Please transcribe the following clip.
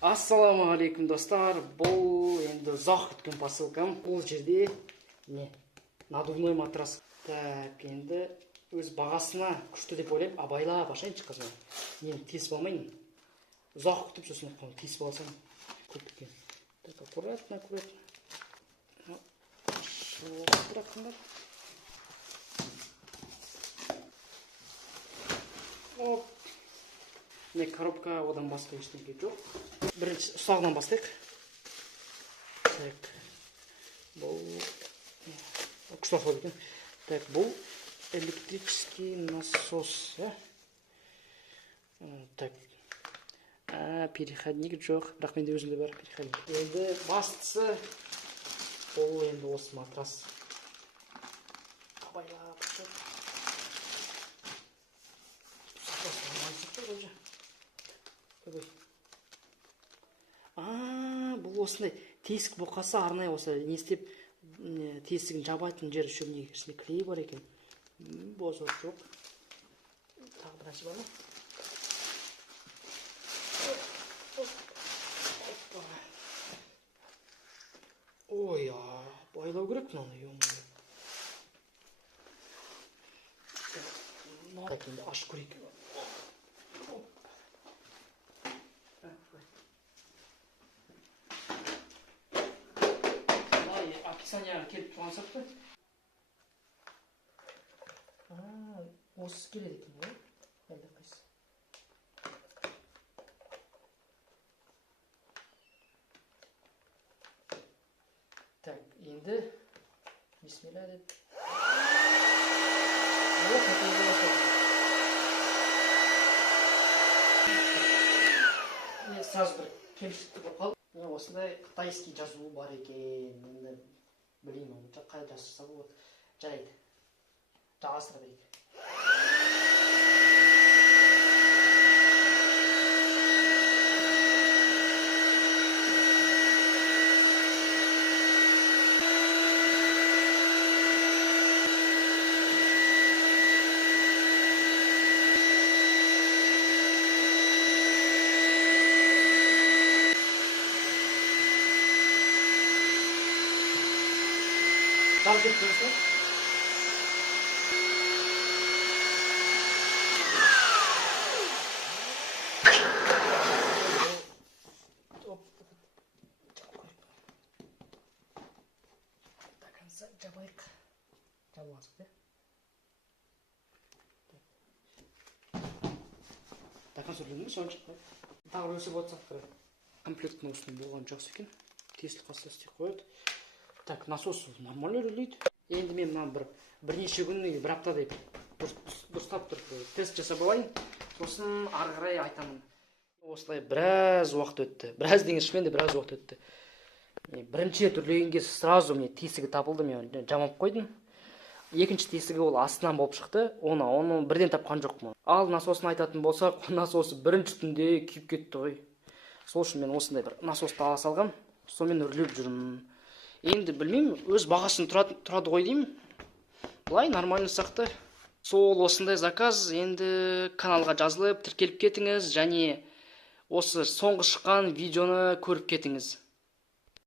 Ассаламу алейкум достар. Бұл енді ұзақ күткен посылкам. Бұл жерде не? Надувной матрас. Так, енді өз бағасына күшті деп ойлаймын. Абайлап ашайыншы қызым. Мен тесіп алмайын. Ұзақ күтіп сосын тесіп алсам көп кеткен. Так, аккуратно. Оп. Не коробка одан басқа ештеңе жоқ. Бірінші ұсағынан бастайық. Так. Бұл күшті ақылы екен. Так, бұл электрический насос. Так. Переходник жоқ. Бірақ менде өзімде бар переходник. Енді бастысы бұл енді осы матрас. Абайлап жоқ. Бұл осындай тесік боқасы арнайы осы не істеп тесігін жабайтын жері шөміне ішінде клей бар екен. Бозор жоқ. Тағы бірінші бар ма? Ой, байлау керек мынаны. Так, енді ашып көрейік. Описанияға келіп тұрған сапты. Осы келеді екен ғой. Әлде қайсы. Так, енді бисмилля деп. Мен сразу бір кемшілікті болып қалдым. Мен осындай қытайский жазуы бар екен. Енді білеймін, қай жазса болады. Жарайды. Жалғастыра берейік. Жалып кетпеңіз. Жабайық. Жабыласық, де? Такан сөйлемін соң шықпай. Тағы өсіп отсақ тұрады. Комплекттің осының болған жақсы екен. Тесіл қасты істеп қойды. Так, насос нормально рөлейді. Енді мен бірнеше күн, бір аптадай дұрыстап тұрып тест жасап алайын. Сосын ары қарай айтамын. Осылай біраз уақыт өтті. Біраз деген шынымен де біраз уақыт өтті. Бірінші рет үрлегенге сразу мне тесігі табылды, мен жамап қойдым. Екінші тесігі ол астынан болып шықты. Оны бірден тапқан жоқпын. Ал насосын айтатын болсақ, насосы бірінші түнде күйіп кетті ғой. Сол үшін мен осындай бір насосты ала салғам. Сонымен үрлеп жүрмін. Енді білмеймін, өз бағасын тұрады ғой деймін. Бұлай нормально сақты. Сол осындай заказ. Енді каналға жазылып, тіркеліп кетіңіз, және осы соңғы шыққан видеоны көріп кетіңіз.